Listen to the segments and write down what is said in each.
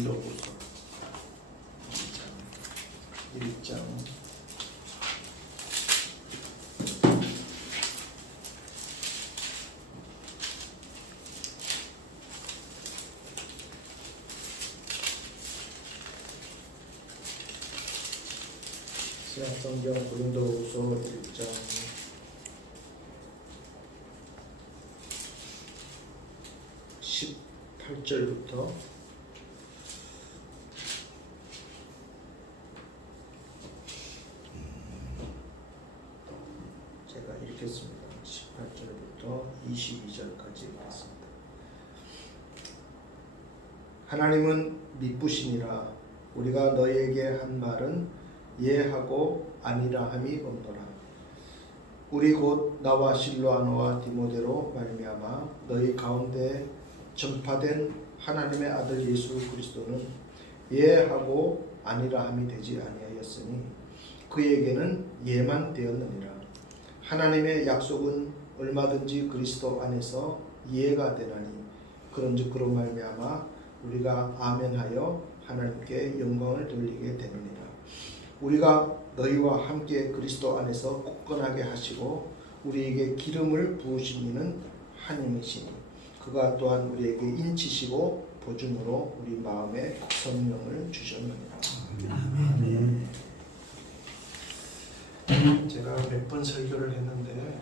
고린도후서 1장 성경 고린도후서 1장 18절부터 제가 읽겠습니다. 18절부터 22절까지 읽겠습니다. 하나님은 미쁘시니라. 우리가 너희에게 한 말은 예하고 아니라 함이 없노라. 우리 곧 나와 실로아노와 디모데로 말미암아 너희 가운데 전파된 하나님의 아들 예수 그리스도는 예하고 아니라 함이 되지 아니하였으니 그에게는 예만 되었느니라. 하나님의 약속은 얼마든지 그리스도 안에서 예가 되나니 그런즉 그로 말미암아 우리가 아멘하여 하나님께 영광을 돌리게 되느니라. 우리가 너희와 함께 그리스도 안에서 굳건하게 하시고 우리에게 기름을 부으신 이는 하나님이시니 그가 또한 우리에게 인치시고 보증으로 우리 마음에 성령을 주셨느니라. 아멘. 제가 몇 번 설교를 했는데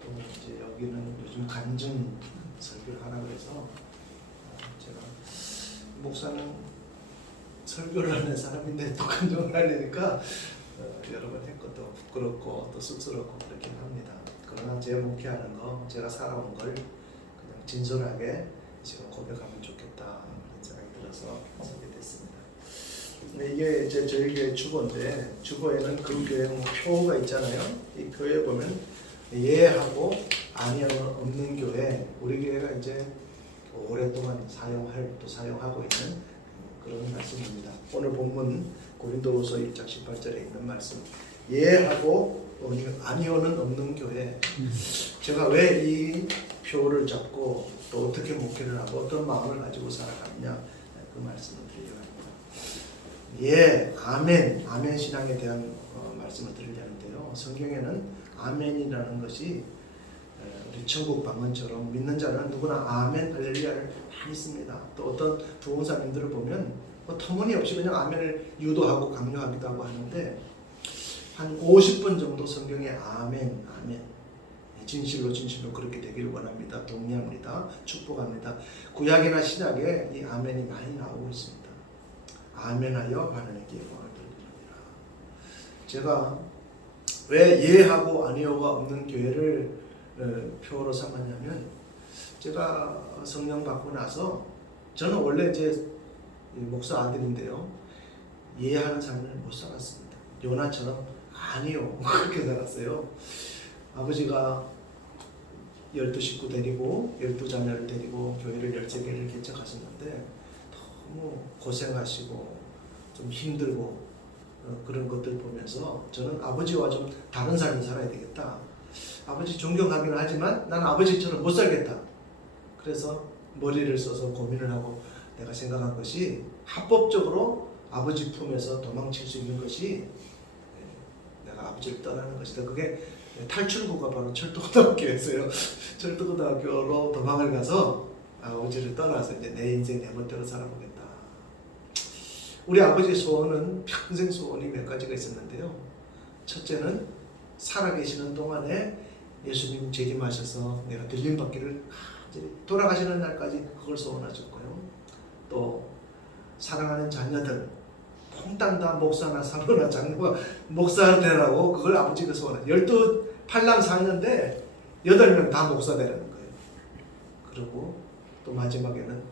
또 이제 여기는 요즘 간증 설교를 하라 그래서 제가 목사는 설교를 하는 사람인데 또 간증을 하려니까 여러 번 했고도 부끄럽고 또 쑥스럽고 그렇긴 합니다. 그러나 제 목회하는 거, 제가 살아온 걸 그냥 진솔하게 지금 고백하면 좋겠다 이런 생각이 들어서 하게 됐습니다. 이게 이제 저희 교회 주보인데 주보에는 그 교회 표가 있잖아요. 이 교회 보면 예하고 아니하고 없는 교회, 우리 교회가 이제 오랫동안 또 사용하고 있는 그런 말씀입니다. 오늘 본문 고린도후서 1장 18절에 있는 말씀, 예하고 아니오는 없는 교회. 제가 왜 이 표를 잡고 또 어떻게 목회를 하고 어떤 마음을 가지고 살아가느냐 그 말씀을 드리려고 합니다. 예, 아멘 신앙에 대한 말씀을 드리려는데요. 성경에는 아멘이라는 것이 우리 천국 방언처럼 믿는 자는 누구나 아멘 할렐루야를 많이 씁니다. 또 어떤 부흥사님들을 보면 터무니없이 그냥 아멘을 유도하고 강요하기도 하고 하는데 한 50번 정도 성경에 아멘 진실로 그렇게 되기를 원합니다. 동의합니다. 축복합니다. 구약이나 신약에 이 아멘이 많이 나오고 있습니다. 아멘하여 하나님께 영광을 돌리느니라. 제가 왜 예하고 아니오가 없는 교회를 표로 삼았냐면, 제가 성령 받고 나서 저는 원래 이제 목사 아들인데요, 예하는 삶을 못 살았습니다. 요나처럼 아니요 그렇게 살았어요. 아버지가 12식구 데리고 12자녀를 데리고 교회를 13개를 개척하셨는데 너무 고생하시고 좀 힘들고 그런 것들 보면서 저는 아버지와 좀 다른 삶을 살아야 되겠다. 아버지 존경하긴 하지만 난 아버지처럼 못 살겠다. 그래서 머리를 써서 고민을 하고 내가 생각한 것이 합법적으로 아버지 품에서 도망칠 수 있는 것이 내가 아버지를 떠나는 것이다. 그게 탈출구가 바로 철도고등학교였어요. 철도고등학교로 도망을 가서 아버지를 떠나서 이제 내 인생 내 멋대로 살아보겠다. 우리 아버지의 소원은 평생 소원이 몇 가지가 있었는데요. 첫째는 살아계시는 동안에 예수님 재림하셔서 내가 들림받기를 돌아가시는 날까지 그걸 소원하셨고요. 또 사랑하는 자녀들 퐁당 다 목사나 사모나 장로가 목사 되라고 그걸 아버지가 소원하셨어요. 12팔남 사는데 8명 다 목사 되라는 거예요. 그리고 또 마지막에는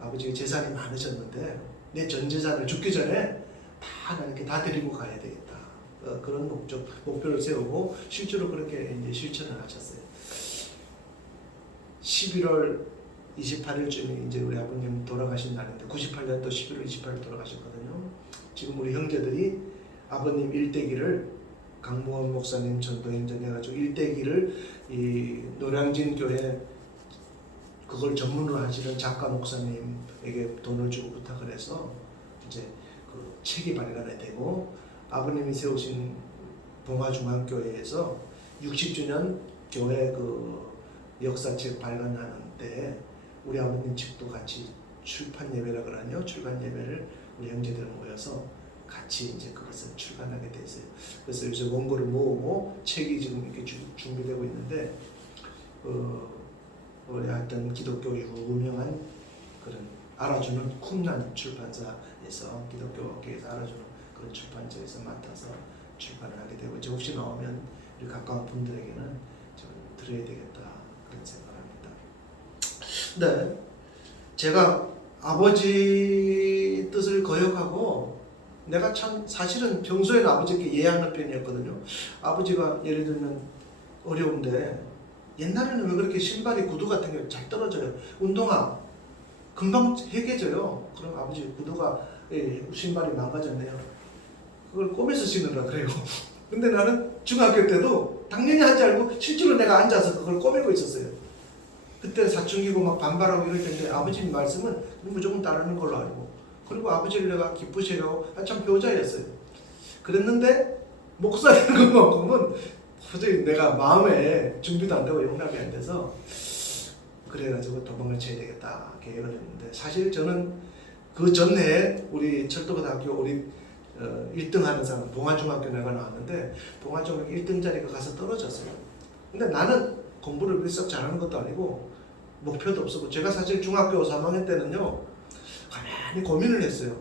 아버지가 재산이 많으셨는데 내 전 재산을 죽기 전에 다 하나님께 다 드리고 가야 되겠다. 그런 목표를 세우고 실제로 그렇게 이제 실천을 하셨어요. 11월 28일쯤에 이제 우리 아버님 돌아가신 날인데 98년도 11월 28일 돌아가셨거든요. 지금 우리 형제들이 아버님 일대기를 강무원 목사님 전도행전 해가지고 일대기를 이 노량진 교회 그걸 전문으로 하시는 작가 목사님에게 돈을 주고 부탁을 해서 이제 그 책이 발간이 되고 아버님이 세우신 봉화중앙교회에서 60주년 교회 그 역사책 발간하는데 우리 아버님 책도 같이 출판 예배라 그러나요? 출간 예배를 우리 형제들 모여서 같이 이제 그것을 출간하게 됐어요. 그래서 요새 원고를 모으고 책이 지금 이렇게 준비되고 있는데 우리 하여튼 기독교 유명한 그런 알아주는 쿰란 출판사에서 기독교계에서 알아주는 그런 출판사에서 맡아서 출판을 하게 되고 이제 혹시 나오면 우리 가까운 분들에게는 좀 드려야 되겠다 그런 생각을 합니다. 네, 제가 아버지 뜻을 거역하고 내가 참 사실은 평소에는 아버지께 예하는 편이었거든요. 아버지가 예를 들면 어려운데 옛날에는 왜 그렇게 신발이 구두 같은 게 잘 떨어져요. 운동화 금방 해개져요. 그럼 아버지 구두가 신발이 망가졌네요. 그걸 꼬매서 신으라 그래요. 근데 나는 중학교 때도 당연히 하지 않고 실제로 내가 앉아서 그걸 꼬매고 있었어요. 그때 사춘기고 막 반발하고 이럴 텐데 아버지 말씀은 무조건 따르는 걸로 알고 그리고 아버지를 내가 기쁘시라고 한참 효자였어요. 그랬는데 목사 되는 것만큼은 도저히 내가 마음에 준비도 안 되고 용납이 안 돼서 그래가지고 도망을 쳐야 되겠다 계획을 했는데 사실 저는 그 전에 우리 철도고등학교 우리 1등 하는 사람 봉화중학교 내가 나왔는데 봉화중학교 1등 자리가 가서 떨어졌어요. 근데 나는 공부를 썩 잘하는 것도 아니고 목표도 없었고 제가 사실 중학교 3학년 때는요 가만히 고민을 했어요.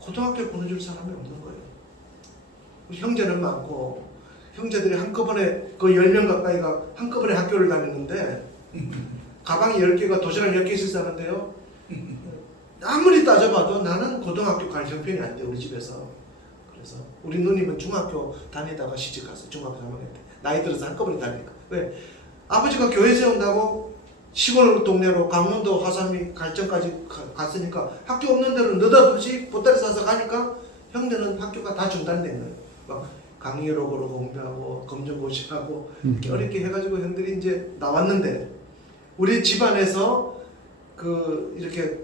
고등학교 보내줄 사람이 없는 거예요. 형제는 많고 형제들이 한꺼번에 거의 10명 가까이가 한꺼번에 학교를 다니는데 가방이 10개가 도시락 10개씩 싸는데요 아무리 따져봐도 나는 고등학교 갈 형편이 안 돼 우리 집에서. 그래서 우리 누님은 중학교 다니다가 시집갔어요. 중학교 3학년 때 나이 들어서 한꺼번에 다니니까. 왜? 아버지가 교회 세운다고 시골 동네로 강원도 화산미 갈정까지 갔으니까 학교 없는 데로 느닷없이 보따리 싸서 가니까 형들은 학교가 다 중단된 거예요. 막 강의록으로 공부하고 검정고시하고 어렵게 해가지고 형들이 이제 나왔는데 우리 집안에서 그 이렇게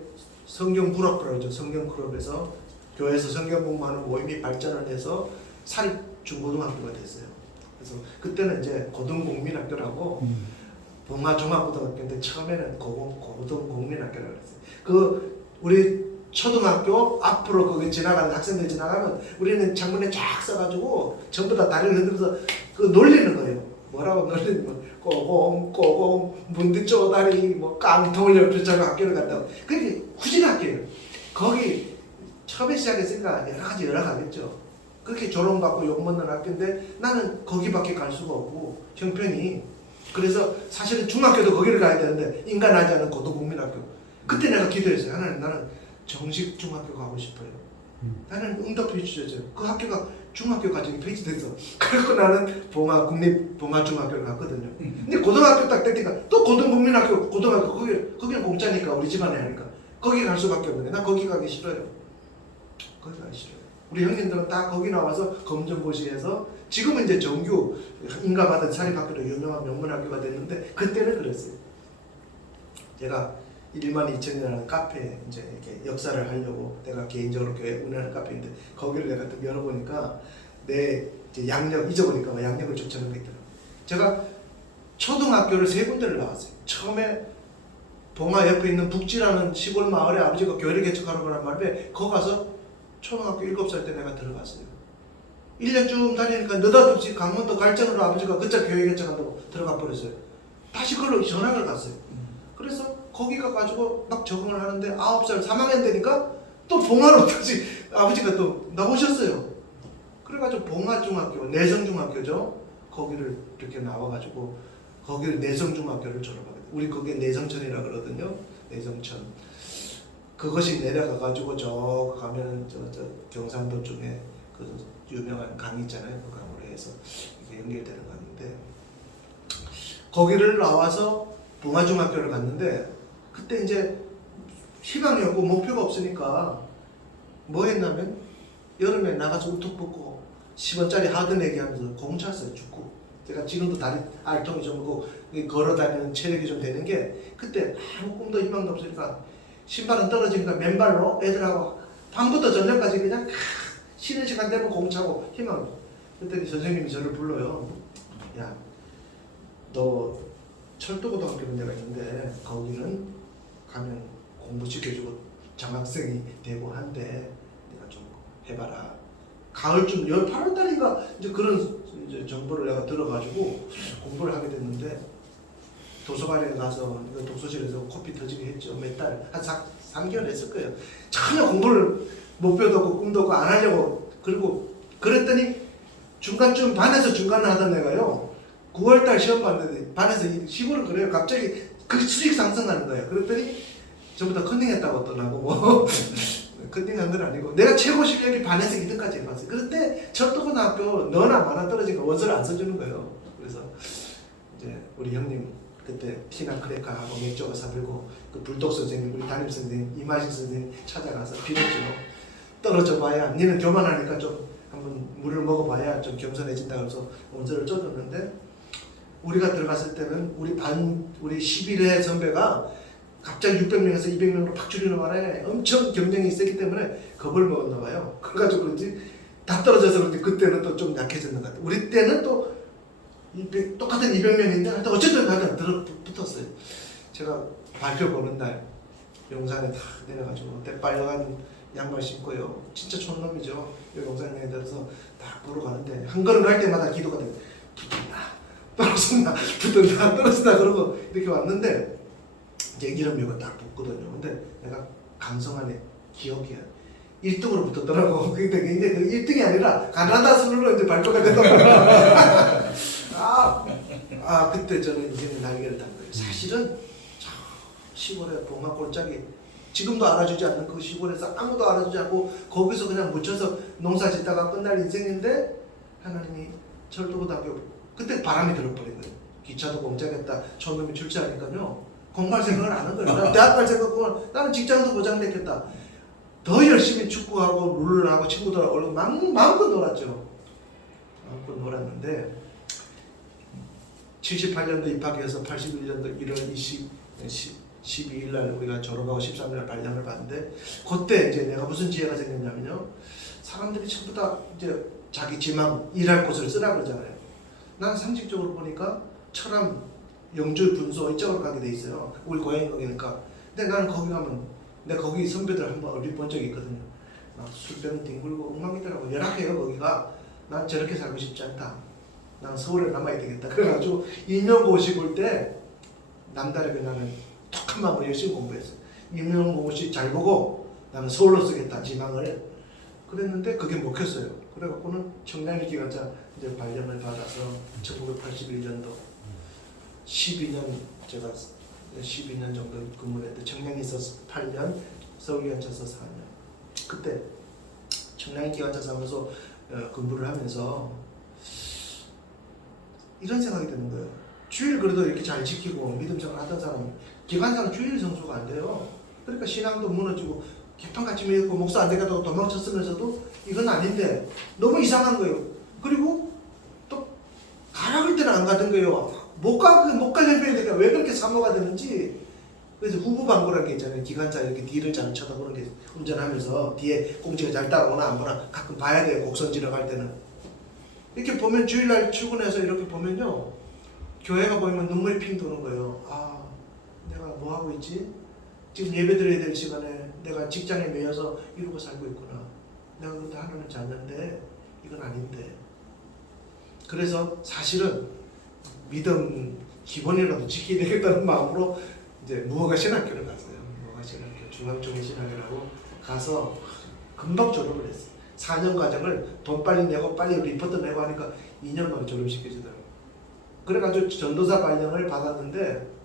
성경 부락부라고 그러죠. 성경 클럽에서 교회에서 성경 공부하는 모임이 발전을 해서 사립 중고등학교가 됐어요. 그래서 그때는 이제 고등국민학교라고 봉화종합고등학교인데 처음에는 고등국민학교라고 그랬어요. 그 우리 초등학교 앞으로 거기 지나가는 학생들 지나가면 우리는 창문에 쫙 써가지고 전부 다 다리를 흔들어서 그 놀리는 거예요. 뭐라고 놀리는 거? 꼬공 문득 쪼다리 뭐 깡통을 옆에서 학교를 간다고. 그게 후진학교예요. 거기 처음에 시작했으니까 여러 가지 열어가겠죠. 그렇게 조롱받고 욕먹는 학교인데 나는 거기밖에 갈 수가 없고 형편이. 그래서 사실은 중학교도 거기를 가야 되는데 인간하지 않은 고등국민학교. 그때 내가 기도했어요. 하나님 나는 정식 중학교 가고 싶어요. 나는 응답해 주셨어요. 그 학교가 중학교 과정이 폐지돼서 그래서 나는 봉화중학교를 갔거든요. 근데 고등학교 딱 되니까 또 고등국민학교 고등학교 거기는 공짜니까 우리 집안에 하니까 거기 갈 수밖에 없는데 난 거기 가기 싫어요. 거기 가기 싫어요. 우리 형님들은 다 거기 나와서 검정고시에서 지금은 이제 정규 인가받은 사립학교로 유명한 명문학교가 됐는데 그때는 그랬어요. 제가 12,000이라는 카페 이제 이렇게 역사를 하려고 내가 개인적으로 교회 운영하는 카페인데 거기를 내가 또 열어보니까 내 이제 양력 잊어보니까 양력을 좀 적는 게 있더라고요. 제가 초등학교를 3군데를 나왔어요. 처음에 봉화 옆에 있는 북지라는 시골 마을에 아버지가 교회를 개척하라고 하는 말에 거기 가서 초등학교 7살 때 내가 들어갔어요. 1년 쭉 다니니까 느닷없이 강원도 갈전으로 아버지가 그자 교회 개척한다고 들어가 버렸어요. 다시 그걸로 전학을 갔어요. 그래서 거기 가가지고 막 적응을 하는데 9살 3학년 되니까 또 봉화로 다시 아버지가 또 나오셨어요. 그래가지고 봉화중학교, 내성중학교죠. 거기를 이렇게 나와가지고 거기를 내성중학교를 졸업하게 돼요. 우리 거기에 내성천이라 그러거든요. 내성천. 그것이 내려가가지고 저 가면은 저 경상도 쪽에 그 유명한 강 있잖아요. 그 강으로 해서 이게 연결되는 거 같은데 거기를 나와서 봉화중학교를 갔는데 그때 이제 희망이 없고 목표가 없으니까 뭐 했냐면 여름에 나가서 우뚝 벗고 10원짜리 하드 내기 하면서 공 찼어요. 축구 제가 지금도 다리 알통이 좀 있고 걸어 다니는 체력이 좀 되는 게 그때 아무 꿈도 희망도 없으니까 신발은 떨어지니까 맨발로 애들하고 밤부터 저녁까지 그냥 쉬는 시간 되면 공 차고 희망. 그때 선생님이 저를 불러요. 야, 너 철도고등학교 내가 있는데 거기는 가면 공부시켜주고 장학생이 되고 한데 내가 좀 해봐라. 가을쯤 8월달인가 이제 그런 이제 정보를 내가 들어가지고 공부를 하게 됐는데 도서관에 가서 독서실에서 코피 터지게 했죠. 몇 달, 한 3개월 했을 거예요. 전혀 공부를 목표도 없고 꿈도 없고 안 하려고. 그리고 그랬더니 중간쯤 반에서 중간을 하던 애가요. 9월달 시험 봤는데 반에서 시골을 그래요. 갑자기 그 수익 상승하는 거예요. 그랬더니 전부 다 컨닝했다고 떠나고 뭐 컨닝한 건 아니고 내가 최고 실력이 반에서 2등까지 해봤어요. 그런데 철도고등학교 너나 마나 떨어지니까 원서를 안 써주는 거예요. 그래서 이제 우리 형님 그때 티나 크래카하고 맥주가 사들고 그 불독 선생님, 우리 담임 선생님, 이마식 선생님 찾아가서 빌었죠. 떨어져 봐야 니는 교만하니까 좀 한번 물을 먹어봐야 좀 겸손해진다 그래서 원서를 써줬는데 우리가 들어갔을 때는 우리 11회 선배가 갑자기 600명에서 200명으로 팍 줄이는 바람에 엄청 경쟁이 세기 때문에 겁을 먹었나 봐요. 그래가지고 그런지 다 떨어져서 그런지 그때는 또 좀 약해졌는 것 같아요. 우리 때는 또 똑같은 200명인데 어쨌든 간에 붙었어요. 제가 발표 보는 날 용산에 다 내려가지고 빨간 양말 신고요. 진짜 촌놈이죠. 용산에 들어서 다 보러 가는데 한 걸음 갈 때마다 기도가 돼요. 붙었나 붙었나 떨어진다 그러고 이렇게 왔는데 이제 이름표가 딱 붙거든요. 근데 내가 강성 안에 기억이야. 1등으로 붙었더라고. 근데 이제 그 1등이 아니라 가나다 순으로 이제 발표가 됐단 말이야. 그때 저는 인생의 날개를 단 거예요. 사실은 시골에 봉화 골짜기 지금도 알아주지 않는 그 시골에서 아무도 알아주지 않고 거기서 그냥 묻혀서 농사 짓다가 끝날 인생인데 하나님이 철도고등학교 그때 바람이 들어버린 거예요. 기차도 공짜겠다. 촌놈이 출세하니까요. 공부할 생각을 안 한 거예요. 난 대학 갈 생각은 나는 직장도 보장됐겠다. 더 열심히 축구하고 룰하고 친구들하고 마음껏 놀았죠. 마음껏 놀았는데 78년도 입학해서 81년도 1월 12일 날 우리가 졸업하고 13일 날 발령을 받는데 그때 이제 내가 무슨 지혜가 생겼냐면요. 사람들이 전부 다 이제 자기 지망 일할 곳을 쓰라 그러잖아요. 난 상식적으로 보니까 철암, 영주, 분소 이쪽으로 가게 돼 있어요. 우리 고향이 거기니까. 근데 나는 거기 가면 내가 거기 선배들 한번 얼핏 본 적이 있거든요. 막 술병 뒹굴고 엉망이더라고. 열악해요 거기가. 난 저렇게 살고 싶지 않다. 난 서울에 남아야 되겠다. 그래가지고 임용고시 볼 때 남다르게 나는 톡한 마음으로 열심히 공부했어요. 임용고시 잘 보고 나는 서울로 쓰겠다 지망을. 그랬는데 그게 먹혔어요. 그래갖고는 청량리기관차 이제 발령을 받아서 1981년도 12년 제가 12년 정도 근무를 했는데 청량리에서 8년, 서울기관차에서 4년. 그때 청량리기관차 사무소 근무를 하면서 이런 생각이 드는 거예요. 주일 그래도 이렇게 잘 지키고 믿음 생활 하던 사람 기관사는 주일 성수가 안 돼요. 그러니까 신앙도 무너지고 개판같이 믿고 목사 안 되겠다고 도망쳤으면서도 이건 아닌데 너무 이상한 거예요. 그리고 또 가라 할 때는 안 가던 거예요. 못 가려면 되니까 왜 그렇게 사모가 되는지. 그래서 후보 방구라는 게 있잖아요. 기관차 이렇게 뒤를 잘 쳐다보는 게 운전하면서 뒤에 공지가 잘 따라오나 안 보나 가끔 봐야 돼요. 곡선 지나갈 때는. 이렇게 보면 주일날 출근해서 이렇게 보면요. 교회가 보이면 눈물이 핑 도는 거예요. 내가 뭐 하고 있지? 지금 예배 드려야 될 시간에 내가 직장에 매여서 이러고 살고 있구나. 내가 그것도 하나님 자녀인데 이건 아닌데. 그래서 사실은 믿음 기본이라도 지켜야 되겠다는 마음으로 이제 무허가 신학교를 갔어요. 무허가 신학교 중앙총회 신학교라고 가서 금방 졸업을 했어요. 4년 과정을 돈 빨리 내고 빨리 리포트 내고 하니까 2년 만에 졸업시켜주더라고요. 그래가지고 전도사 발령을 받았는데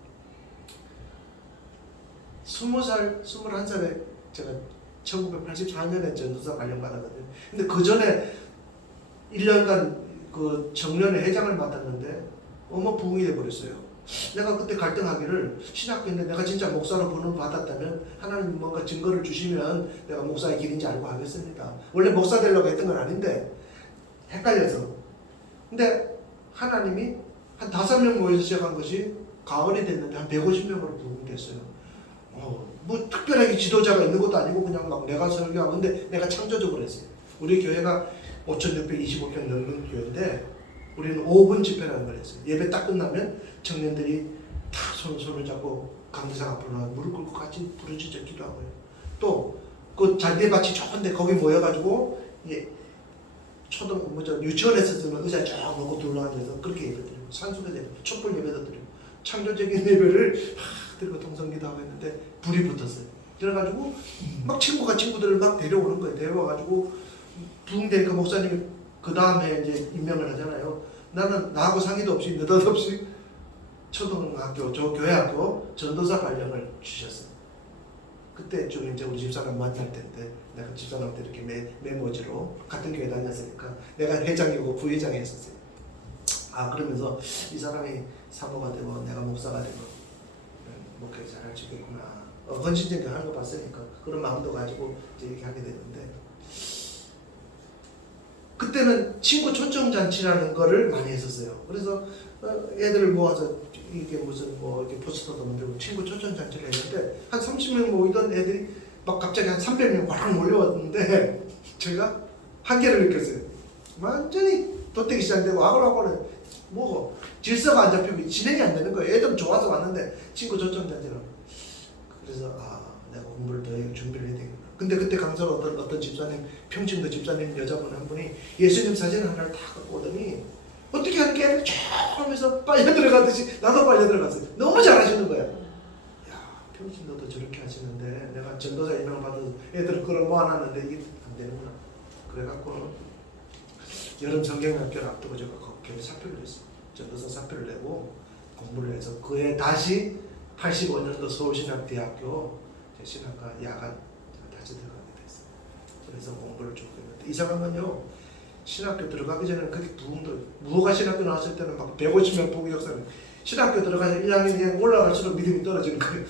20살, 21살에 제가 1984년에 전도사 발령 받았거든요. 근데 그 전에 1년간 그 청년회 회장을 맡았는데 어머 부흥이 돼버렸어요. 내가 그때 갈등하기를 신학교인데 내가 진짜 목사로 부름 받았다면 하나님 뭔가 증거를 주시면 내가 목사의 길인지 알고 하겠습니다. 원래 목사 되려고 했던 건 아닌데 헷갈려서. 근데 하나님이 한 5명 모여서 시작한 것이 가을이 됐는데 한 150명으로 부흥이 됐어요. 뭐 특별하게 지도자가 있는 것도 아니고 그냥 막 내가 설교하고, 근데 내가 창조적으로 했어요. 우리 교회가 5,625평 넘는 교회인데 우리는 5분 집회라는 걸 했어요. 예배 딱 끝나면 청년들이 다 손을 잡고 강대상 앞으로 나와 무릎 꿇고 같이 부르짖어 기도하고요. 또 그 잔디밭이 좋은데 거기 모여가지고 유치원에서 쓰는 의자 쫙 놓고 둘러앉아서 그렇게 예배드리고, 산속에서 촛불 예배도 드리고 창조적인 예배를 드리고 통성기도하고 했는데 불이 붙었어요. 그래가지고 막 친구들을 막 데려오는 거예요. 데려와가지고 부흥되니까 목사님이 그 다음에 이제 임명을 하잖아요. 나는 나하고 상의도 없이 느닷없이 초등학교, 교회학교 전도사 관령을 주셨어요. 그때 좀 이제 우리 집사람 만날 텐데 내가 집사람한테 이렇게 메모지로 같은 교회 다녔으니까 내가 회장이고 부회장이 했었어요. 그러면서 이 사람이 사모가 되고 내가 목사가 되고 목회 잘할 수 있겠구나. 헌신적인 하는 거 봤으니까 그런 마음도 가지고 이제 이렇게 하게 됐는데, 그때는 친구 초청잔치라는 거를 많이 했었어요. 그래서 애들을 모아서 이게 무슨 이렇게 포스터도 만들고 친구 초청잔치를 했는데 한 30명 모이던 애들이 막 갑자기 한 300명 확 몰려왔는데 제가 한계를 느꼈어요. 완전히 도태기 시작되고 아글아글해. 질서가 안 잡히고 진행이 안 되는 거예요. 애들은 좋아서 왔는데 친구 초청잔치라고. 그래서 내가 공부를 더 준비를 해야 되겠구나. 근데 그때 강사로 어떤 집사님, 평신도 집사님 여자분 한 분이 예수님 사진 하나를 다 갖고 오더니 어떻게 하는 게 애들 쫙 하면서 빨려 들어가듯이 나도 빨려 들어갔어요. 너무 잘하시는 거야. 야, 평신도도 저렇게 하시는데 내가 전도사 임명을 받아서 애들을 끌어모아놨는데 이게 안 되는구나. 그래갖고 여름 성경학교를 앞두고 제가 교회 사표를 냈어요. 전도사 사표를 내고 공부를 해서 그해 다시 85년도 서울신학대학교 신학과 야간 다시 들어가게 됐어요. 그래서 공부를 좀 했는데 이상한 건요, 신학교 들어가기 전에는 그렇게 부흥도, 무허가 신학교 나왔을 때는 막 150명 부흥 역사를, 신학교 들어가서 1학년 그냥 올라갈수록 믿음이 떨어지는 거예요.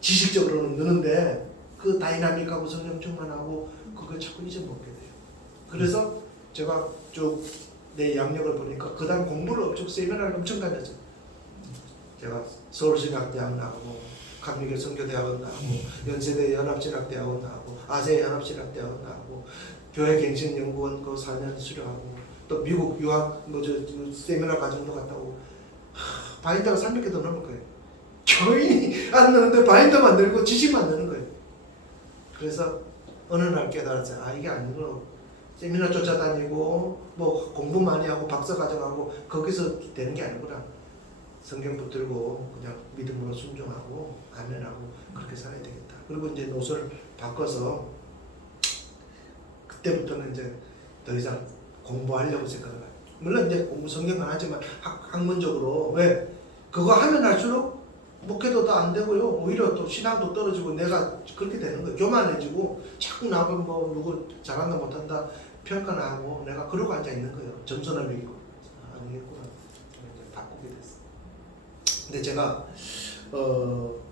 지식적으로는 느는데 그 다이나믹하고 성령 충만하고 그걸 자꾸 잊어먹게 돼요. 그래서 제가 쭉 내 양력을 보니까 그 다음 공부를 엄청 세미나를 엄청 다녔어요. 제가 서울신학대학 나가고 감리교 선교대학원 나가고 연세대 연합신학대학원 나가고 아세 연합신학대학원 나가고 교회갱신연구원 그 4년 수료하고 또 미국 유학 세미나 과정도 갔다 오고 바인더가 300개도 넘을 거예요. 교인이 안 느는데 바인더 만들고 지식 만드는 거예요. 그래서 어느 날 깨달았어요. 이게 아니고 세미나 쫓아다니고 공부 많이 하고 박사 과정하고 거기서 되는 게 아니구나. 성경 붙들고 그냥 믿음으로 순종하고 아멘하고 그렇게 살아야 되겠다. 그리고 이제 노선을 바꿔서 그때부터는 이제 더 이상 공부하려고 생각을 해요. 물론 이제 공부 성경은 하지만 학문적으로 왜 그거 하면 할수록 목회도 더 안 되고요. 오히려 또 신앙도 떨어지고 내가 그렇게 되는 거예요. 교만해지고 자꾸 나하고 누구 잘한다 못한다 평가나 하고 내가 그러고 앉아 있는 거예요. 점수나 매기고 아니겠구나. 이제 바꾸게 됐어요. 근데 제가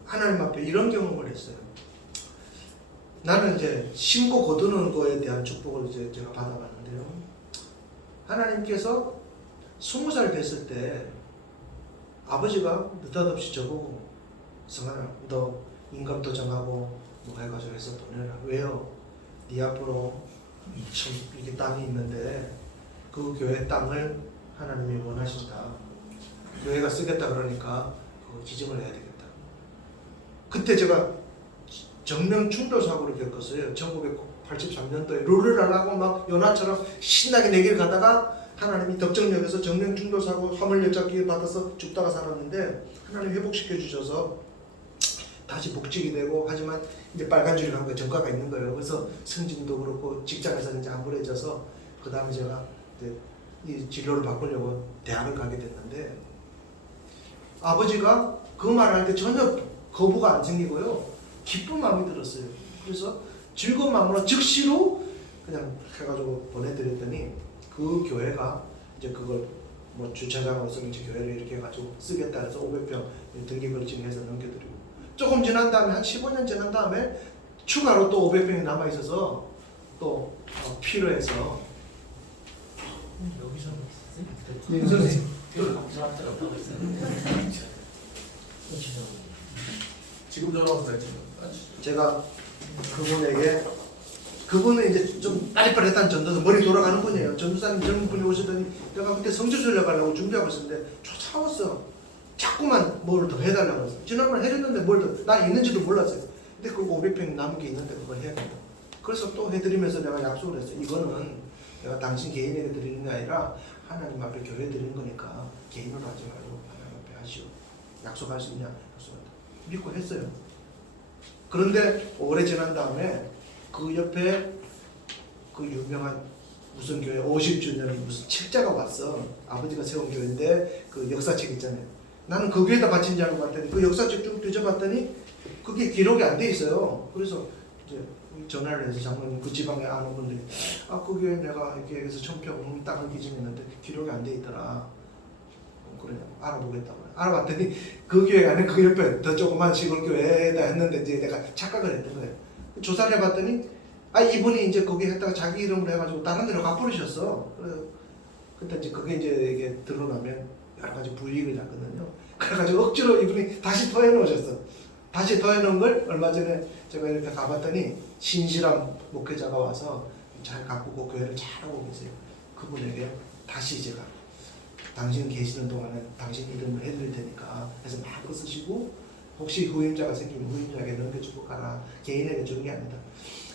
하나님 앞에 이런 경험을 했어요. 나는 이제 심고 거두는 거에 대한 축복을 이제 제가 받아봤는데요. 하나님께서 20살 됐을 때 아버지가 느닷없이 저보고 성환아 너 임금도 정하고 해가지고 해서 보내라. 왜요? 네 앞으로 이게 땅이 있는데 그 교회 땅을 하나님이 원하신다. 교회가 쓰겠다 그러니까 그 지정을 해야 되겠다. 그때 제가 정명 충돌 사고를 겪었어요. 1983년도에 룰을 안 하고 막 연하처럼 신나게 내길 가다가 하나님이 덕정역에서 정명 충돌 사고 화물연착기를 받아서 죽다가 살았는데 하나님 회복시켜 주셔서 다시 복직이 되고, 하지만 이제 빨간 줄이 간 거예요. 전과가 있는 거예요. 그래서 승진도 그렇고 직장에서 이제 암울해져서 그 다음에 제가 이제 이 진로를 바꾸려고 대학을 가게 됐는데 아버지가 그 말을 할 때 전혀 거부가 안 생기고요. 기쁜 마음이 들었어요. 그래서 즐거운 마음으로 즉시로 그냥 해가지고 보내드렸더니 그 교회가 이제 그걸 주차장으로서 이제 교회를 이렇게 해가지고 쓰겠다 해서 500평 등기 거치해서 넘겨드리고, 조금 지난 다음에 한 15년 지난 다음에 추가로 또 500평이 남아 있어서 또 필요해서 여기서 선생님. 지금 전화 와서 제가 그분은 이제 좀 빠릿빠릿한 전도사, 머리 돌아가는 분이에요. 전도사님 젊은 분이 오시더니 내가 그때 성지순례 가려고 준비하고 있었는데 쫓아왔어. 자꾸만 뭘 더 해달라고 했어. 지난번에 해줬는데 뭘 더, 난 있는지도 몰랐어요. 근데 그 500평 남은 게 있는데 그걸 해야겠다. 그래서 또 해드리면서 내가 약속을 했어요. 이거는 내가 당신 개인에게 드리는 게 아니라 하나님 앞에 교회 드리는 거니까 개인으로 하지 말고 하나님 앞에 하시오. 약속할 수 있냐? 약속한다. 믿고 했어요. 그런데 오래 지난 다음에 그 옆에 그 유명한 무슨 교회 50주년 무슨 책자가 왔어. 아버지가 세운 교회인데 그 역사책 있잖아요. 나는 그 교회에다 바친 줄 알고 봤더니 그 역사책 쭉 뒤져봤더니 그게 기록이 안 돼 있어요. 그래서 이제 전화를 해서 장로님 그 지방에 아는 분들이 그 교회 내가 이렇게 해서 천평 땅을 기증했는데 기록이 안 돼 있더라. 그래 알아보겠다고 알아봤더니 그 교회 안에 그 옆에 더 조그만 시골 교회에다 했는데 이제 내가 착각을 했던 거예요. 조사를 해봤더니 이분이 이제 거기 했다가 자기 이름으로 해가지고 다른 데로 가버리셨어. 그래서 그때 이제 그게 이제 이게 드러나면 여러 가지 불이익을 잡거든요. 그래가지고 억지로 이분이 다시 더해놓으셨어. 다시 더해놓은 걸 얼마 전에 제가 이렇게 가봤더니 신실한 목회자가 와서 잘 가꾸고 교회를 잘하고 계세요. 그분에게 다시 제가 당신 계시는 동안에 당신 이름을 해드릴 테니까 해서 마음껏 쓰시고 혹시 후임자가 생기면 후임자에게 넘겨주고 가라. 개인에게 주는 게 아니다.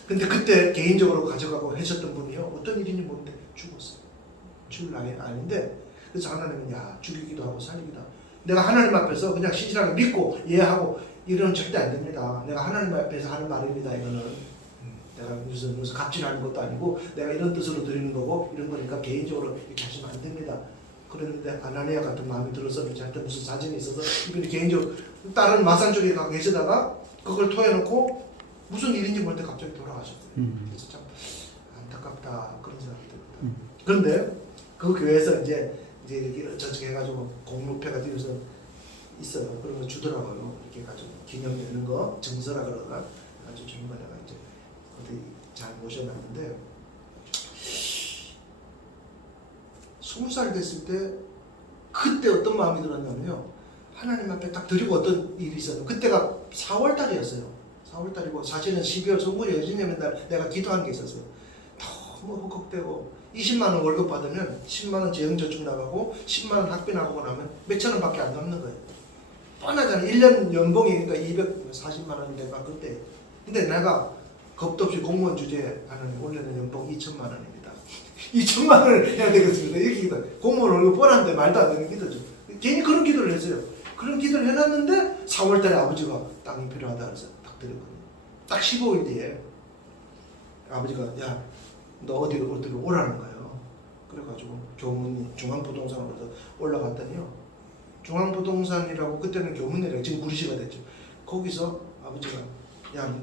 근데 그때 개인적으로 가져가고 하셨던 분이요. 어떤 일인지 모르는데 죽었어요. 죽을 나이 아닌데 그래서 하나님은 죽이기도 하고 살리기도 하고 내가 하나님 앞에서 그냥 신실하게 믿고 이해하고 이러면 절대 안 됩니다. 내가 하나님 앞에서 하는 말입니다. 이거는 내가 무슨 갑질하는 것도 아니고 내가 이런 뜻으로 드리는 거고 이런 거니까 개인적으로 이렇게 하시면 안 됩니다. 그런데 아나니아 같은 마음이 들어서 저한테 무슨 사정이 있어서 이분이 개인적으로 다른 마산 쪽에 가 계시다가 그걸 토해놓고 무슨 일인지 모르는데 갑자기 돌아가셨어요. 그래서 참 안타깝다 그런 생각이 듭니다. 그런데 그 교회에서 이제 이렇게 저렇게 해가지고 공로패가 뒤에서 있어요. 그런 거 주더라고요. 이렇게 해가지고 기념되는 거 증서라 그러더라. 아주 주는 거 내가 이제 어디 잘 모셔놨는데 20살 됐을 때 그때 어떤 마음이 들었냐면요. 하나님 앞에 딱 드리고 어떤 일이 있었어요. 그때가 4월 달이었어요. 4월 달이고 사실은 12월 송구리 여진여면 날 내가 기도한 게 있었어요. 너무 헉헉대고 20만 원 월급 받으면 10만 원 재형저축 나가고 10만 원 학비 나가고 나면 몇천 원밖에 안 남는 거예요. 뻔하잖아요. 1년 연봉이 그러니까 240만 원인데가 그때. 근데 내가 겁도 없이 공무원 주제에 하는 올해는 연봉 2천만 원입니다. 2천만 원을 해야 되겠습니다. 이렇게 기도. 공무원 월급 뻔한데 말도 안 되는 기도죠. 괜히 그런 기도를 했어요. 그런 기도를 해놨는데 4월 달에 아버지가 땅이 필요하다 그래서 딱 드렸거든요. 딱 15일 뒤에 아버지가 너 어디로 오라는 거예요. 그래가지고 교문이 중앙부동산으로 올라갔더니요. 중앙부동산이라고 그때는 교문이라고 지금 구리시가 됐죠. 거기서 아버지가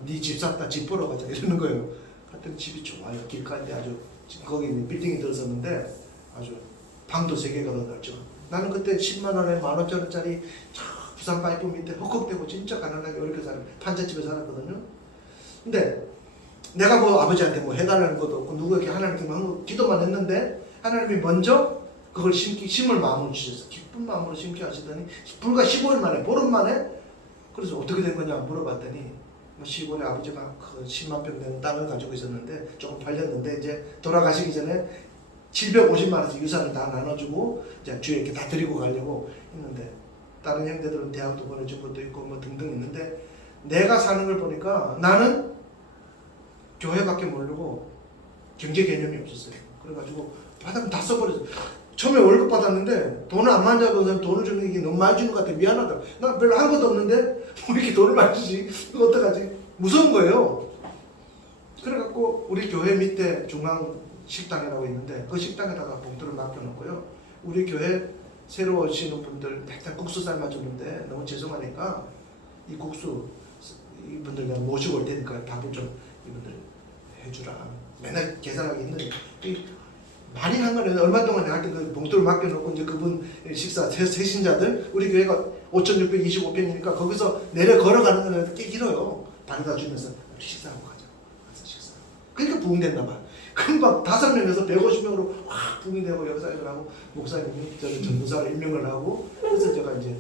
네 집 샀다 집 보러 가자 이러는 거예요. 그랬더니 집이 좋아요. 길가인데 아주 거기 빌딩이 들어섰는데 아주 방도 3개가 넓죠. 나는 그때 10만 원에 15,000원짜리 부산 파이프 밑에 헉헉대고 진짜 가난하게 어렵게 사는 판잣집에 살았거든요. 근데 내가 뭐 아버지한테 뭐 해달라는 것도 없고 누구에게 하나님께 기도만 했는데 하나님이 먼저 그걸 심을 마음으로 주셨어. 기쁜 마음으로 심게 하시더니 불과 15일 만에 보름 만에 그래서 어떻게 된 거냐 물어봤더니 시골에 아버지가 그 10만 평 되는 땅을 가지고 있었는데 조금 팔렸는데 이제 돌아가시기 전에 750만 원씩 유산을 다 나눠주고 이제 주에 이렇게 다 드리고 가려고 했는데 다른 형제들은 대학도 보내준 것도 있고 뭐 등등 있는데 내가 사는 걸 보니까 나는 교회밖에 모르고 경제 개념이 없었어요. 그래가지고 받으면 다 써버렸어요. 처음에 월급 받았는데 돈을 안 만져서 돈을 주는 게 너무 많이 주는 것 같아. 미안하다. 나 별로 한 것도 없는데 왜 이렇게 돈을 많이 주지? 이거 어떡하지? 무서운 거예요. 그래갖고 우리 교회 밑에 중앙 식당이라고 있는데 그 식당에다가 봉투를 맡겨놓고요. 우리 교회 새로 오시는 분들 맨날 국수 삶아주는데 너무 죄송하니까 이 국수 이분들 그냥 모시고 올 테니까 밥을 좀 이분들 해주라. 맨날 계산하기 힘드니까 많이 한 거는 얼마 동안 할 때 그 봉투를 맡겨놓고 이제 그분 식사 세신자들 우리 교회가 5,625평이니까 거기서 내려 걸어가는 거는 꽤 길어요. 반가 주면서 식사하고 가자. 가서 식사. 그러니까 부흥됐나 봐. 금방 5명에서 150명으로 확 붐이 되고 역사역을 하고 목사님이 저를 전도사로 임명을 하고 그래서 제가 이제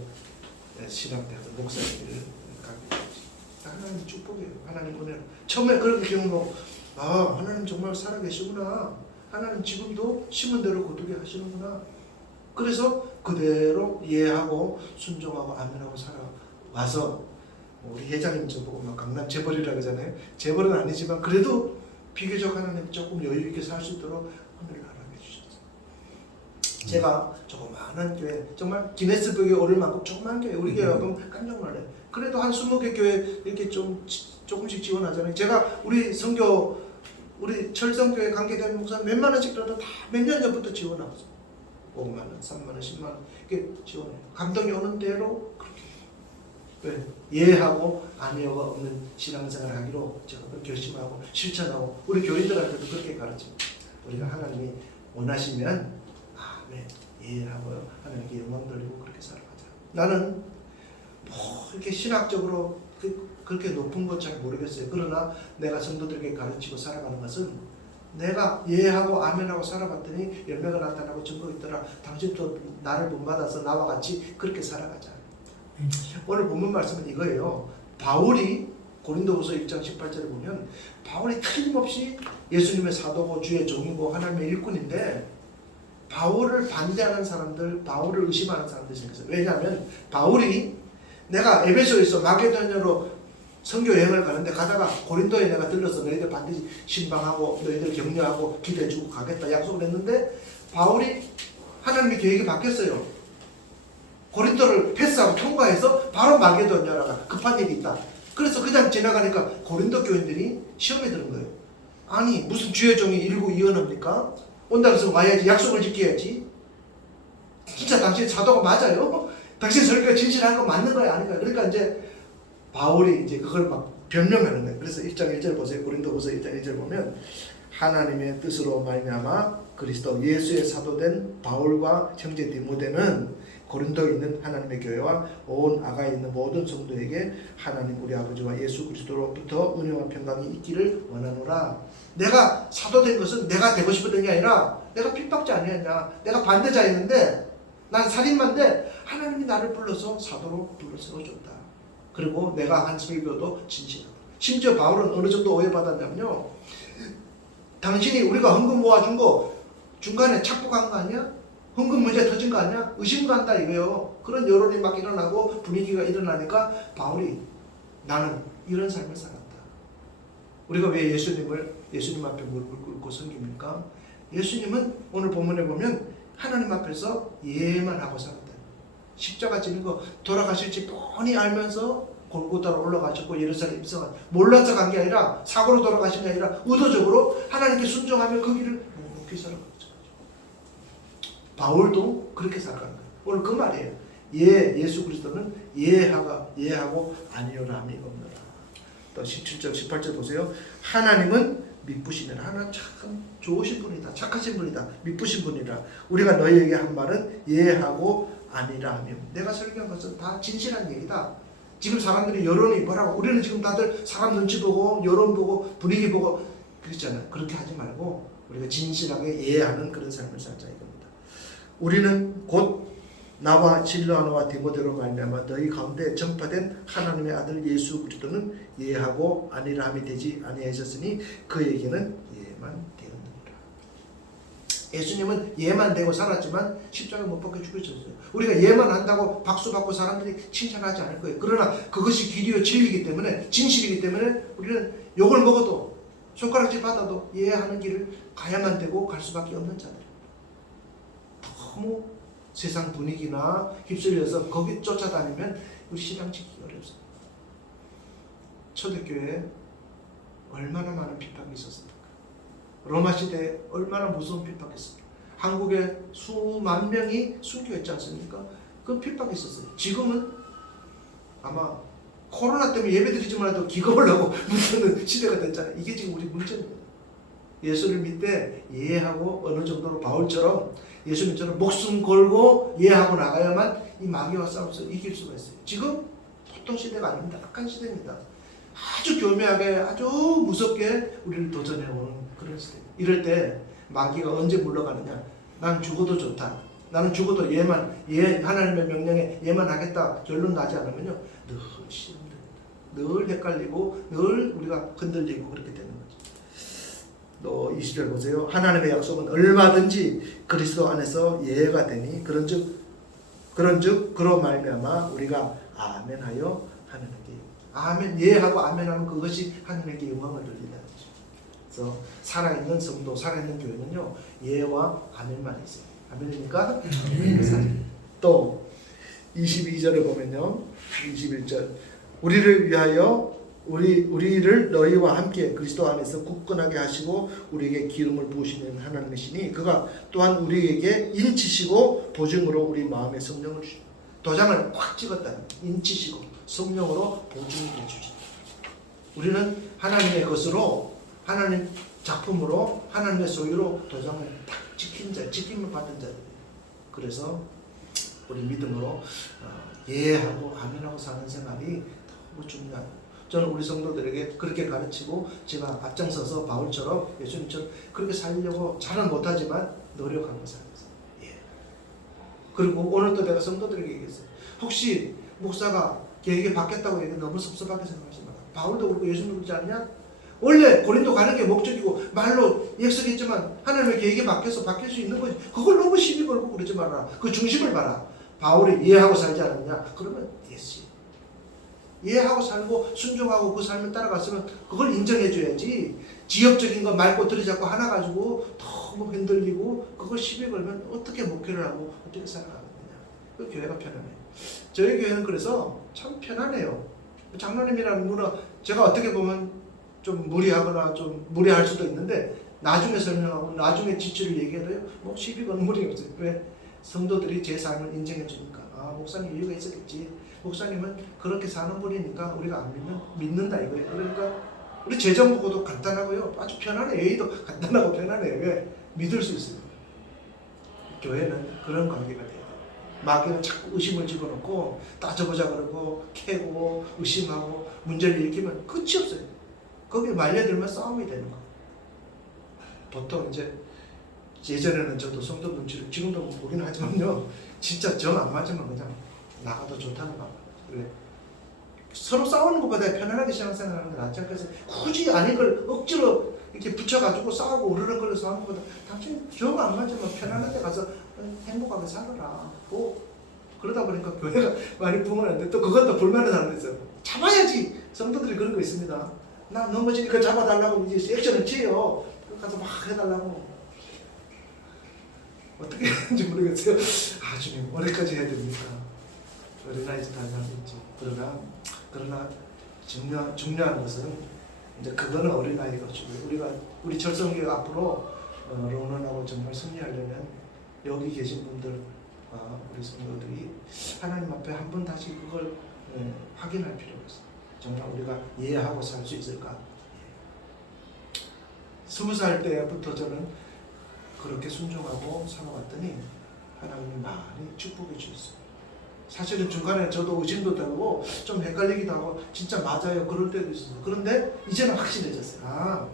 신학대에서 목사님 일을 가게 됐죠. 하나님 축복이에요. 하나님 은혜로. 처음에 그렇게 경험하고 하나님 정말 살아계시구나. 하나님 지금도 심은 대로 거두게 하시는구나. 그래서 그대로 이해하고 순종하고 아멘하고 살아와서 우리 회장님 저보고 막 강남 재벌이라고 하잖아요. 재벌은 아니지만 그래도 비교적 하나님 조금 여유 있게 살 수 있도록 하늘을 허락해 주셨어요. 제가 조그마한 교회, 정말 기네스북에 오를 만큼 조그마한 교회, 우리 교회 보면 깜짝 놀라요. 그래도 한 20개 교회 이렇게 조금씩 지원하잖아요. 제가 우리 선교, 우리 철성교회 관계된 목사 몇만 원씩이라도 다 몇 년 전부터 지원하고 있어요. 5만 원, 3만 원, 10만 원 이렇게 지원해요. 감동이 오는 대로 그렇게. 왜? 이해하고 아니어가 없는 신앙생활을 하기로 제가 결심하고 실천하고 우리 교인들한테도 그렇게 가르칩니다. 우리가 하나님이 원하시면 아멘 이해하고 하나님께 영광 돌리고 그렇게 살아가자. 나는 뭐 이렇게 신학적으로 그렇게 높은 건 잘 모르겠어요. 그러나 내가 성도들에게 가르치고 살아가는 것은 내가 이해하고 아멘하고 살아봤더니 열매가 나타나고 증거가 있더라. 당신도 나를 본받아서 나와 같이 그렇게 살아가자. 오늘 본문 말씀은 이거예요. 바울이 고린도후서 1장 18절에 보면 바울이 틀림없이 예수님의 사도고 주의 종이고 하나님의 일꾼인데 바울을 반대하는 사람들, 바울을 의심하는 사람들이 생겼어요. 왜냐하면 바울이 내가 에베소에서 마게도냐로 선교 여행을 가는데 가다가 고린도에 내가 들러서 너희들 반드시 신방하고 너희들 격려하고 기대해주고 가겠다 약속을 했는데 바울이 하나님의 계획이 바뀌었어요. 고린도를 패스하고 통과해서 바로 마게도냐라가 급한 일이 있다. 그래서 그냥 지나가니까 고린도 교인들이 시험에 드는 거예요. 아니 무슨 주의 종이 일구 이언합니까? 온다 그래서 와야지. 약속을 지켜야지. 진짜 당신 사도가 맞아요? 당신 설교가 진실한 거 맞는 거야 아닌가요? 그러니까 이제 바울이 이제 그걸 막 변명하는 거예요. 그래서 1장 1절 보세요. 고린도후서 1장 1절 보면 하나님의 뜻으로 말미암아 그리스도 예수의 사도된 바울과 형제 디모데는 고린도에 있는 하나님의 교회와 온 아가에 있는 모든 성도에게 하나님 우리 아버지와 예수 그리스도로부터 은혜와 평강이 있기를 원하노라. 내가 사도된 것은 내가 되고 싶었던 게 아니라 내가 핍박자 아니었냐. 내가 반대자였는데 난 살인마인데 하나님이 나를 불러서 사도로 불러 세워줬다. 그리고 내가 한 설교도 진실하다. 심지어 바울은 어느 정도 오해받았냐면요. 당신이 우리가 헌금 모아준 거 중간에 착복한 거 아니야? 헌금 문제 터진 거 아니야? 의심간다 이거요. 그런 여론이 막 일어나고 분위기가 일어나니까 바울이 나는 이런 삶을 살았다. 우리가 왜 예수님 앞에 무릎을 꿇고 섬깁니까? 예수님은 오늘 본문에 보면 하나님 앞에서 예만 하고 살았다. 십자가 지는 거 돌아가실지 뻔히 알면서 골고다로 올라가셨고 예루살렘 입성한 몰라서 간 게 아니라 사고로 돌아가신 게 아니라 의도적으로 하나님께 순종하며 그 길을 묵묵히 살아갔죠. 바울도 그렇게 살아간 거예요. 오늘 그 말이에요. 예수 그리스도는 예하고 아니오라 함이 없노라. 또 17절 18절 보세요. 하나님은 미쁘시니라. 하나님 참 좋으신 분이다. 착하신 분이다. 미쁘신 분이라. 우리가 너희에게 한 말은 예하고 아니라 하며 내가 설교한 것은 다 진실한 얘기다. 지금 사람들이 여론이 뭐라고 우리는 지금 다들 사람 눈치 보고 여론 보고 분위기 보고 그랬잖아요. 그렇게 하지 말고 우리가 진실하게 이해하는 그런 삶을 살자 이겁니다. 우리는 곧 나와 실로아나와 디모데로 말미암아 너희 가운데 전파된 하나님의 아들 예수 그리스도는 예하고 아니라 함이 되지 아니하셨으니 그에게는 예만 되었느니라. 예수님은 예만 되고 살았지만 십자가 못 박혀 죽으셨어요. 우리가 예만 한다고 박수 받고 사람들이 칭찬하지 않을 거예요. 그러나 그것이 길이요 진리이기 때문에 진실이기 때문에 우리는 욕을 먹어도 손가락질 받아도 예하는 길을 가야만 되고 갈 수밖에 없는 자들. 너무 세상 분위기나 휩쓸려서 거기 쫓아다니면 우리 신앙 지키기 어렵습니다. 초대교회에 얼마나 많은 핍박이 있었습니까? 로마 시대에 얼마나 무서운 핍박이 있었습니까? 한국에 수만 명이 순교했지 않습니까? 그 핍박이 있었어요. 지금은 아마 코로나 때문에 예배드리지 말아도 기겁을 하고 묻는 시대가 됐잖아요. 이게 지금 우리 문제입니다. 예수를 믿되 이해하고 어느 정도로 바울처럼 예수님처럼 목숨 걸고 이해하고 나가야만 이 마귀와 싸워서 이길 수가 있어요. 지금 보통 시대가 아닙니다. 악한 시대입니다. 아주 교묘하게 아주 무섭게 우리를 도전해오는 그런 시대. 이럴 때 마귀가 언제 물러가느냐? 난 죽어도 좋다. 나는 죽어도 얘 하나님의 명령에 얘만 하겠다 결론 나지 않으면요 늘 시험됩니다. 늘 헷갈리고 늘 우리가 흔들리고 그렇게 되는 거죠. 또 20절 보세요. 하나님의 약속은 얼마든지 그리스도 안에서 예가 되니 그런즉 그로 말미암아 우리가 아멘하여 하느니라. 아멘 예하고 아멘하면 그것이 하나님께 영광을 돌린다는 거죠. 그래서 살아있는 성도, 살아있는 교회는요 예와 아멘만 있어요. 아멘입니까? 또 22절을 보면요, 21절 우리를 위하여 우리를 너희와 함께 그리스도 안에서 굳건하게 하시고 우리에게 기름을 부으시는 하나님이시니 그가 또한 우리에게 인치시고 보증으로 우리 마음에 성령을 주시고 도장을 꽉 찍었다는 인치시고 성령으로 보증을 해주시. 우리는 하나님의 것으로 하나님 작품으로 하나님의 소유로 도장을 딱 지킨 자, 지킴을 받은 자들. 그래서 우리 믿음으로 예하고 아멘하고 사는 생활이 너무 중요하다. 저는 우리 성도들에게 그렇게 가르치고 제가 앞장서서 바울처럼 예수님처럼 그렇게 살려고 잘은 못하지만 노력하고 살았어요. 예. 그리고 오늘도 내가 성도들에게 얘기했어요. 혹시 목사가 계획이 바뀌었다고 얘기 너무 섭섭하게 생각하지 마라. 바울도 그렇고 예수님도 그렇지 않냐? 원래 고린도 가는 게 목적이고 말로 약속했지만 하나님의 계획이 바뀌어서 바뀔 수 있는 거지. 그걸 너무 시비 걸고 그러지 말아라. 그 중심을 봐라. 바울이 이해하고 살지 않았냐? 그러면 됐지. 이해하고 살고 순종하고 그 삶을 따라갔으면 그걸 인정해줘야지. 지역적인 거 말고 들이잡고 하나 가지고 너무 흔들리고 그걸 시비 걸면 어떻게 목회를 하고 어떻게 살아가느냐. 그 교회가 편안해요. 저희 교회는 그래서 참 편안해요. 장로님이라는 분은 제가 어떻게 보면 좀 무리하거나 좀 무리할 수도 있는데 나중에 설명하고 나중에 지출을 얘기해도요 뭐 시비 거는 무리 없어요. 왜? 성도들이 제 삶을 인정해 주니까. 아 목사님 이유가 있었겠지. 목사님은 그렇게 사는 분이니까 우리가 안 믿는다 이거예요. 그러니까 우리 재정 보고도 간단하고요 아주 편안해. A도 간단하고 편안해요. 왜? 믿을 수 있어요. 교회는 그런 관계가 돼요. 마귀는 자꾸 의심을 집어넣고 따져보자 그러고 캐고 의심하고 문제를 일으키면 끝이 없어요. 거기에 말려들면 싸움이 되는 거예요. 보통 이제 예전에는 저도 성도 눈치를 지금도 보긴 하지만요 진짜 정 안 맞으면 그냥 나가도 좋다는 거. 그래. 서로 싸우는 것보다 편안하게 신앙생활하는 게 낫지 않겠어요? 굳이 아닌 걸 억지로 이렇게 붙여가지고 싸우고 우르르거려서 하는 것보다 당신 정 안 맞으면 편안하게 가서 행복하게 살아라. 그러다 보니까 교회가 많이 붕어는데 또 그것도 불만의 사람도 있어요. 잡아야지. 성도들이 그런 거 있습니다. 나 넘어지니까 잡아달라고 이제 액션을 취해요. 가서 막 해달라고. 어떻게 하는지 모르겠어요. 주님 어디까지 해야 됩니까? 어린아이집 다녀야겠지. 그러나 중요한 것은 이제 그거는 어린아이가 주고 우리 철성교회 앞으로 론원하고 정말 승리하려면 여기 계신 분들 우리 성도들이 하나님 앞에 한 번 다시 그걸 확인할 필요가 있어요. 정말 우리가 이해하고 살 수 있을까? 20살 때부터 저는 그렇게 순종하고 살아왔더니 하나님이 많이 축복해 주셨어요. 사실은 중간에 저도 의심도 되고 좀 헷갈리기도 하고 진짜 맞아요 그럴 때도 있었어요. 그런데 이제는 확실해졌어요.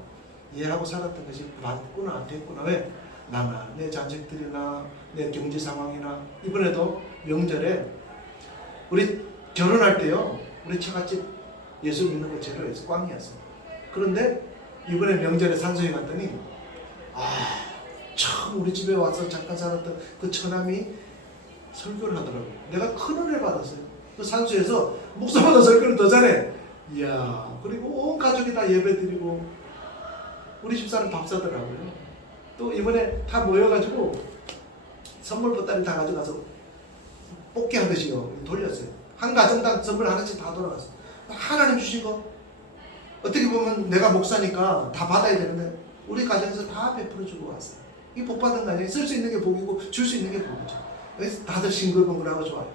이해하고 살았던 것이 맞구나 됐구나. 왜? 나나 내 자식들이나 내 경제 상황이나 이번에도 명절에 우리 결혼할 때요 우리 처갓집 예수 믿는 거 제로였어. 꽝이었어. 그런데 이번에 명절에 산소에 갔더니 처음 우리 집에 와서 잠깐 살았던 그 처남이 설교를 하더라고요. 내가 큰 은혜 받았어요. 그 산소에서 목사보다 설교를 더 잘해. 이야. 그리고 온 가족이 다 예배드리고 우리 집사람 밥 사더라고요. 또 이번에 다 모여가지고 선물 보따리 다 가져가서 뽑기 하듯이요 돌렸어요. 한 가정당 선물 하나씩 다 돌아갔어요. 하나님 주신 거 어떻게 보면 내가 목사니까 다 받아야 되는데 우리 가정에서 다 베풀어 주고 왔어요. 이 복 받은 거 아니에요? 쓸 수 있는 게 복이고 줄 수 있는 게 복이죠. 그래서 다들 싱글벙글하고 좋아요.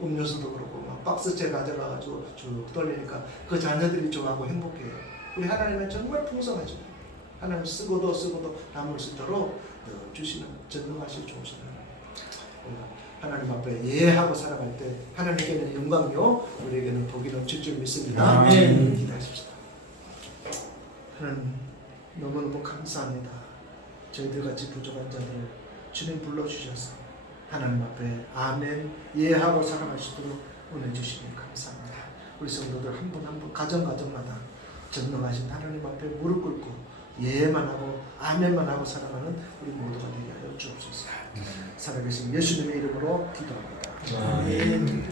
음료수도 그렇고 막 박스째 가져가가지고 쭉 돌리니까 그 자녀들이 좋아하고 행복해요. 우리 하나님은 정말 풍성하죠. 하나님 쓰고도 남을 수 있도록 주시는 전능하실 좋으신 하나님. 하나님 앞에 예하고 살아갈 때 하나님께는 영광이요 우리에게는 복이 넘칠 줄 믿습니다. 아멘. 기도하십시다. 하나님 너무너무 감사합니다. 저희들 같이 부족한 자들 주님 불러주셔서 하나님 앞에 아멘 예하고 살아갈 수 있도록 은혜 주시니 감사합니다. 우리 성도들 한 분 한 분 가정마다 전능하신 하나님 앞에 무릎 꿇고 예만 하고 아멘만 하고 살아가는 우리 모두가 되게 하여 주옵소서. 살아계신 예수님의 이름으로 기도합니다. 아멘.